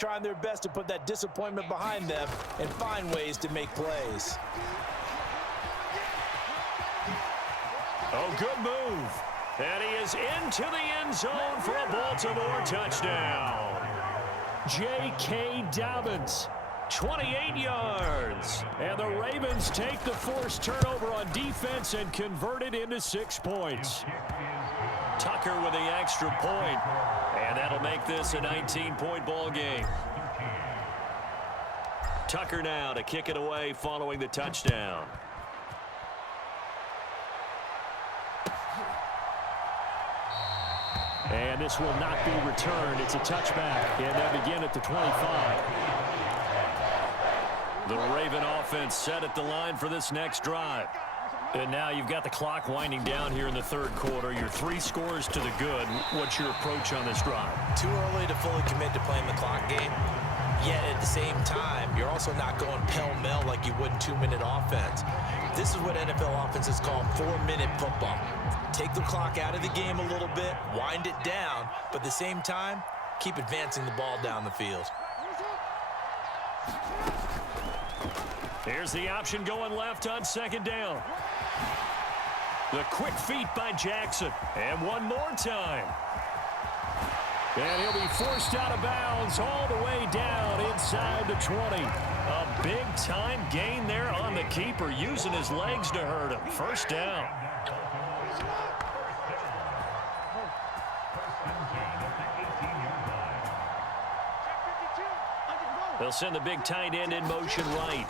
trying their best to put that disappointment behind them and find ways to make plays. Oh, good move. And he is into the end zone for a Baltimore touchdown. J.K. Dobbins, 28 yards. And the Ravens take the forced turnover on defense and convert it into 6 points. Tucker with the extra point. And that'll make this a 19-point ball game. Tucker now to kick it away following the touchdown. And this will not be returned. It's a touchback, and they begin at the 25. The Raven offense set at the line for this next drive. And now you've got the clock winding down here in the third quarter. You're 3 scores to the good. What's your approach on this drive? Too early to fully commit to playing the clock game. Yet at the same time, you're also not going pell-mell like you would in 2-minute offense. This is what NFL offenses call 4-minute football. Take the clock out of the game a little bit, wind it down, but at the same time, keep advancing the ball down the field. Here's the option going left on second down. The quick feet by Jackson. And one more time. And he'll be forced out of bounds all the way down inside the 20. A big-time gain there on the keeper, using his legs to hurt him. First down. They'll send the big tight end in motion right.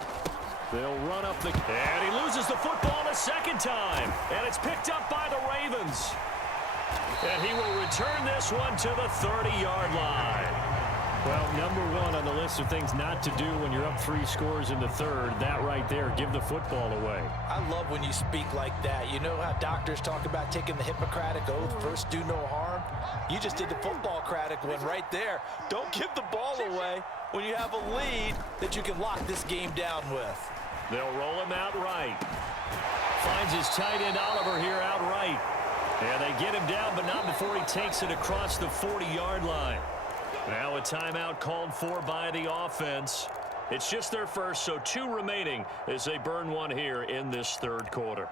They'll run up the... And he loses the football a second time. And it's picked up by the Ravens. And he will return this one to the 30-yard line. Well, number one on the list of things not to do when you're up 3 scores in the third, that right there, give the football away. I love when you speak like that. You know how doctors talk about taking the Hippocratic Oath, first do no harm? You just did the football-cratic one right there. Don't give the ball away when you have a lead that you can lock this game down with. They'll roll him out right. Finds his tight end Oliver here out right. And they get him down, but not before he takes it across the 40-yard line. Now a timeout called for by the offense. It's just their first, so 2 remaining as they burn one here in this third quarter.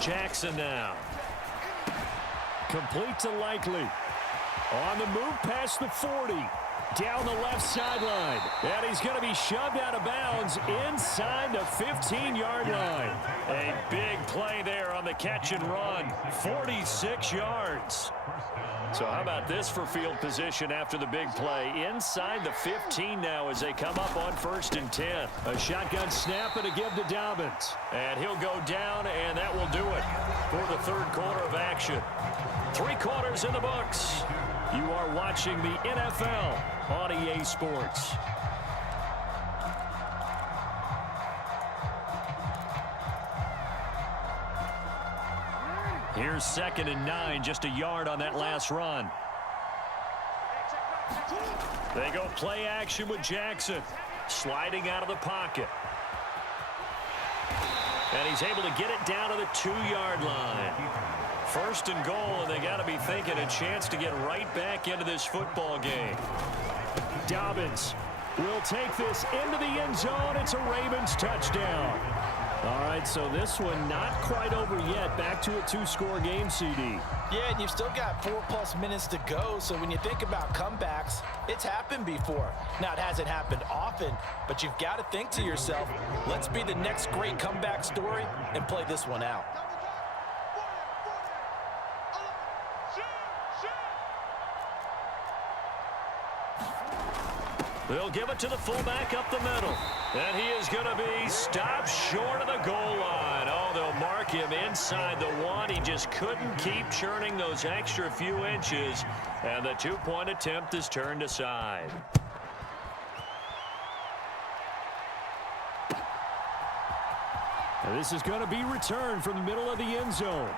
Jackson now. Complete to Likely. On the move past the 40. Down the left sideline. And he's going to be shoved out of bounds inside the 15-yard line. A big play there on the catch and run. 46 yards. So how about this for field position after the big play? Inside the 15 now as they come up on 1st and 10. A shotgun snap and a give to Dobbins. And he'll go down, and that will do it for the third quarter of action. 3 quarters in the books. You are watching the NFL on EA Sports. Here's 2nd and 9, just a yard on that last run. They go play action with Jackson, sliding out of the pocket. And he's able to get it down to the 2-yard line. 1st and goal, and they got to be thinking a chance to get right back into this football game. Dobbins will take this into the end zone. It's a Ravens touchdown. All right, so this one not quite over yet. Back to a 2-score game, CD. Yeah, and you've still got 4+ minutes to go, so when you think about comebacks, it's happened before. Now, it hasn't happened often, but you've got to think to yourself, let's be the next great comeback story and play this one out. They'll give it to the fullback up the middle. And he is going to be stopped short of the goal line. Oh, they'll mark him inside the 1. He just couldn't keep churning those extra few inches. And the 2-point attempt is turned aside. And this is going to be returned from the middle of the end zone.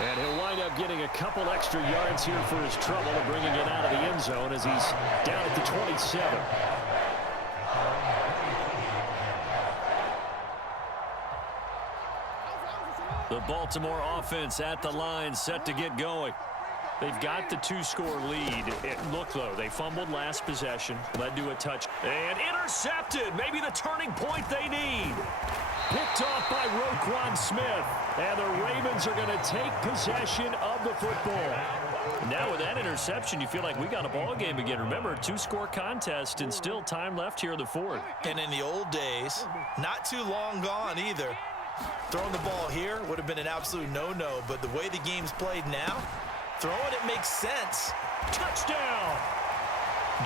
And he'll wind up getting a couple extra yards here for his trouble and bringing it out of the end zone as he's down at the 27. The Baltimore offense at the line, set to get going. They've got the two-score lead. Look, though, they fumbled last possession, led to a touch, and intercepted. Maybe the turning point they need. Picked off by Roquan Smith, and the Ravens are going to take possession of the football. Now with that interception, you feel like we got a ball game again. Remember, two-score contest and still time left here in the fourth. And in the old days, not too long gone either, throwing the ball here would have been an absolute no-no, but the way the game's played now, throwing it makes sense. Touchdown!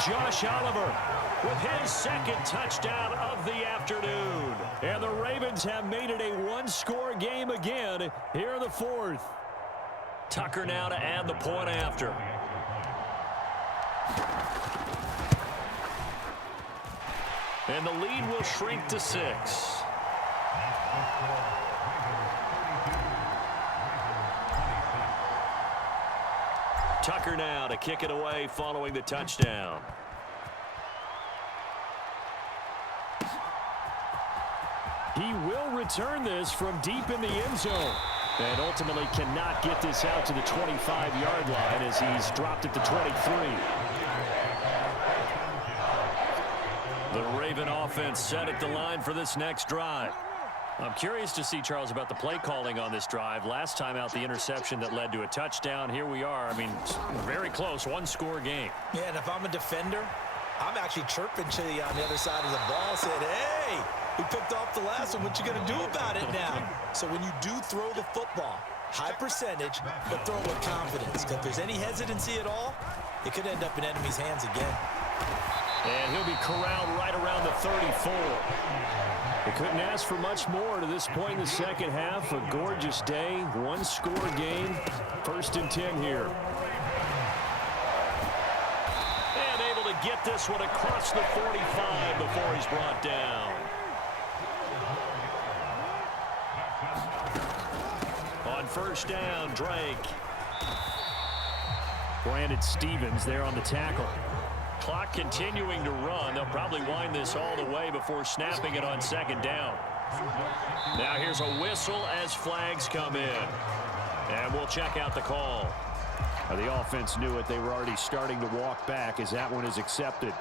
Josh Oliver with his second touchdown of the afternoon. And the Ravens have made it a one-score game again here in the fourth. Tucker now to add the point after. And the lead will shrink to 6. Tucker now to kick it away following the touchdown. He will return this from deep in the end zone. And ultimately cannot get this out to the 25-yard line as he's dropped at the 23. The Raven offense set at the line for this next drive. I'm curious to see, Charles, about the play calling on this drive. Last time out, the interception that led to a touchdown. Here we are. I mean, very close, one-score game. Yeah, and if I'm a defender, I'm actually chirping to you on the other side of the ball, saying, hey, we picked off the last one. What you going to do about it now? So when you do throw the football, high percentage, but throw it with confidence. If there's any hesitancy at all, it could end up in enemy's hands again. And he'll be corralled right around the 34. They couldn't ask for much more to this point in the second half. A gorgeous day, one-score game, 1st and 10 here. And able to get this one across the 45 before he's brought down. On 1st down, Drake. Brandon Stevens there on the tackle. Clock continuing to run. They'll probably wind this all the way before snapping it on 2nd down. Now here's a whistle as flags come in. And we'll check out the call. The offense knew it. They were already starting to walk back as that one is accepted.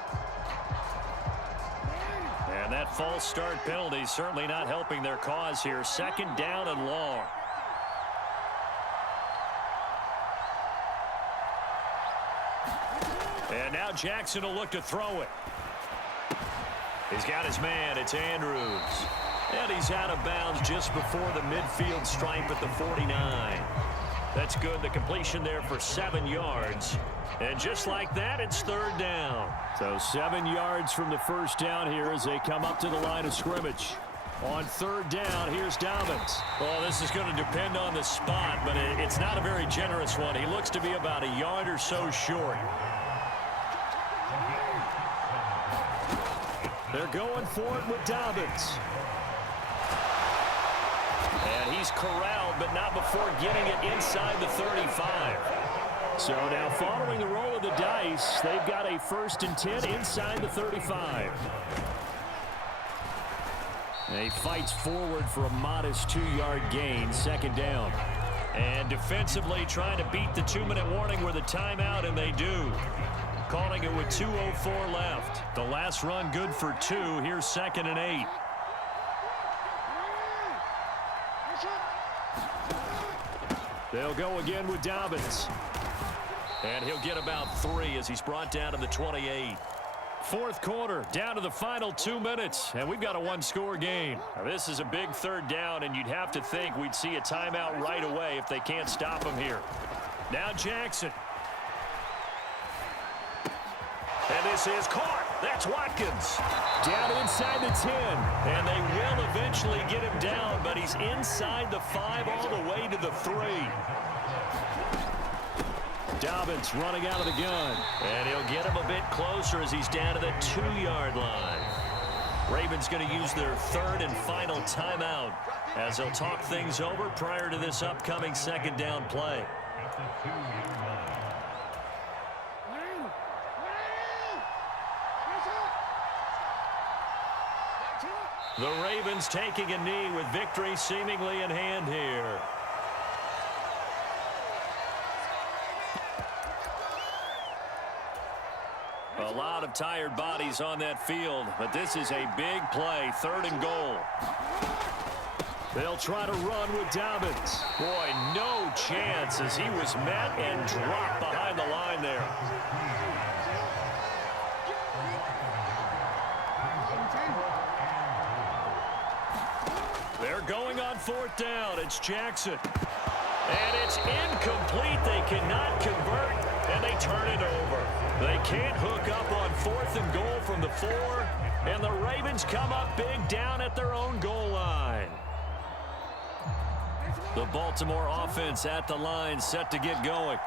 And that false start penalty certainly not helping their cause here. 2nd down and long. And now Jackson will look to throw it. He's got his man. It's Andrews. And he's out of bounds just before the midfield stripe at the 49. That's good. The completion there for 7 yards. And just like that, it's 3rd down. So 7 yards from the 1st down here as they come up to the line of scrimmage. On 3rd down, here's Dobbins. Well, this is going to depend on the spot, but it's not a very generous one. He looks to be about a yard or so short. They're going for it with Dobbins. And he's corralled, but not before getting it inside the 35. So now following the roll of the dice, they've got a 1st and 10 inside the 35. And he fights forward for a modest 2-yard gain, 2nd down. And defensively trying to beat the 2-minute warning with a timeout, and they do. Calling it with 2:04 left. The last run good for 2. Here's 2nd and 8. They'll go again with Dobbins. And he'll get about 3 as he's brought down to the 28. 4th quarter, down to the final 2 minutes, and we've got a one-score game. Now, this is a big 3rd down, and you'd have to think we'd see a timeout right away if they can't stop him here. Now Jackson. And this is caught. That's Watkins. Down inside the 10. And they will eventually get him down, but he's inside the 5 all the way to the 3. Dobbins running out of the gun. And he'll get him a bit closer as he's down to the 2-yard line. Ravens going to use their third and final timeout as they'll talk things over prior to this upcoming second down play. The Ravens taking a knee with victory seemingly in hand here. A lot of tired bodies on that field, but this is a big play, 3rd and goal. They'll try to run with Dobbins. Boy, no chance as he was met and dropped behind the line there. They're going on 4th down. It's Jackson. And it's incomplete. They cannot convert, and they turn it over. They can't hook up on 4th and goal from the 4, and the Ravens come up big down at their own goal line. The Baltimore offense at the line set to get going.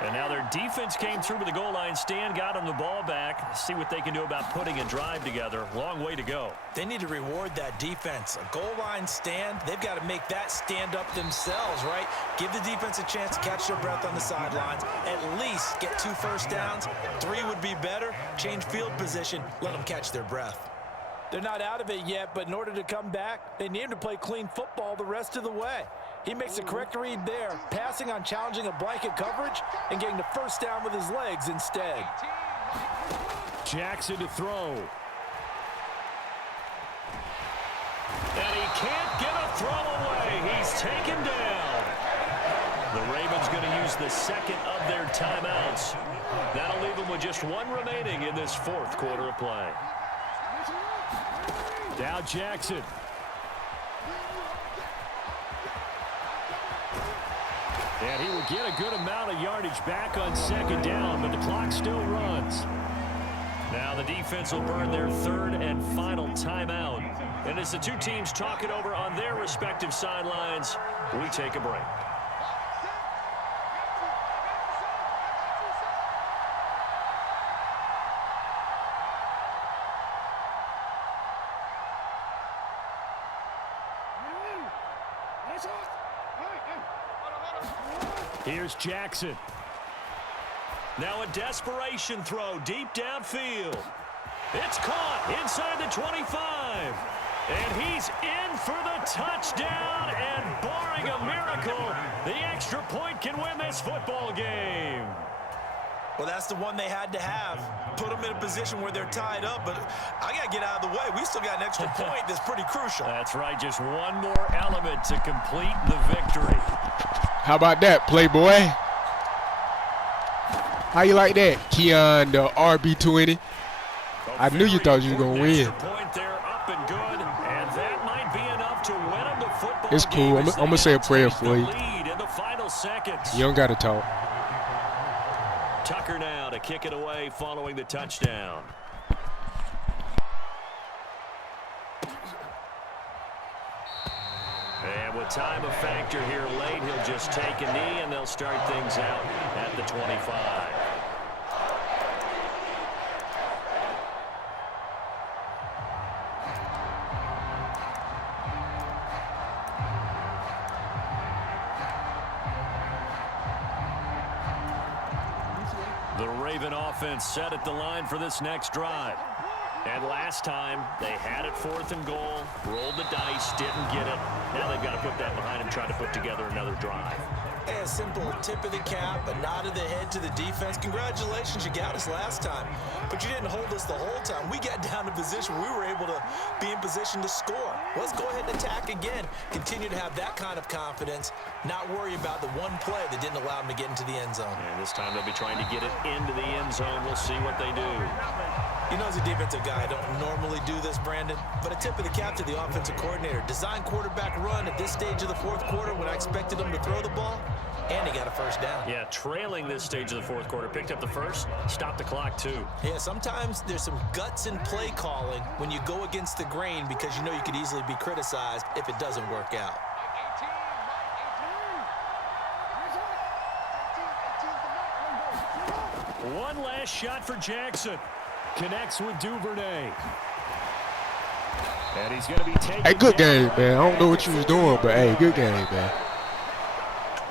And now their defense came through to the goal line stand, got them the ball back. See what they can do about putting a drive together. Long way to go. They need to reward that defense. A goal line stand, they've got to make that stand up themselves, right? Give the defense a chance to catch their breath on the sidelines. At least get 2 first downs. 3 would be better. Change field position. Let them catch their breath. They're not out of it yet, but in order to come back, they need him to play clean football the rest of the way. He makes the correct read there, passing on challenging a blanket coverage and getting the first down with his legs instead. Jackson to throw. And he can't get a throw away. He's taken down. The Ravens going to use the second of their timeouts. That'll leave them with just 1 remaining in this 4th quarter of play. Now Jackson. And he will get a good amount of yardage back on 2nd down, but the clock still runs. Now the defense will burn their 3rd and final timeout. And as the 2 teams talk it over on their respective sidelines, we take a break. Here's Jackson. Now a desperation throw deep downfield. It's caught inside the 25. And he's in for the touchdown. And barring a miracle, the extra point can win this football game. Well, that's the one they had to have. Put them in a position where they're tied up, but I got to get out of the way. We still got an extra point that's pretty crucial. That's right, just one more element to complete the victory. How about that, Playboy? How you like that, Keon, the RB20? I knew you thought you were going to win. Point there, up and good, and that might be enough to win them the football it's cool. I'm going to say a prayer for you. Lead in the final seconds. You don't got to talk. Tucker now to kick it away following the touchdown. And with time a factor here late, he'll just take a knee and they'll start things out at the 25. The Raven offense set at the line for this next drive. And last time, they had it 4th and goal, rolled the dice, didn't get it. Now they've got to put that behind them, try to put together another drive. Hey, a simple tip of the cap, a nod of the head to the defense. Congratulations, you got us last time. But you didn't hold us the whole time. We got down to position where we were able to be in position to score. Let's go ahead and attack again. Continue to have that kind of confidence, not worry about the one play that didn't allow them to get into the end zone. And this time they'll be trying to get it into the end zone. We'll see what they do. You know, as a defensive guy, I don't normally do this, Brandon, but a tip of the cap to the offensive coordinator. Design quarterback run at this stage of the 4th quarter when I expected him to throw the ball, and he got a first down. Yeah, trailing this stage of the 4th quarter. Picked up the first, stopped the clock too. Yeah, sometimes there's some guts in play calling when you go against the grain because you know you could easily be criticized if it doesn't work out. One last shot for Jackson. Connects with Duvernay. And he's going to be taken Hey, good down game, right man. I don't know what at you the was doing, but hey, 40-yard good line. game, man.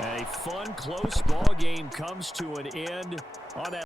A fun, close ball game comes to an end on that.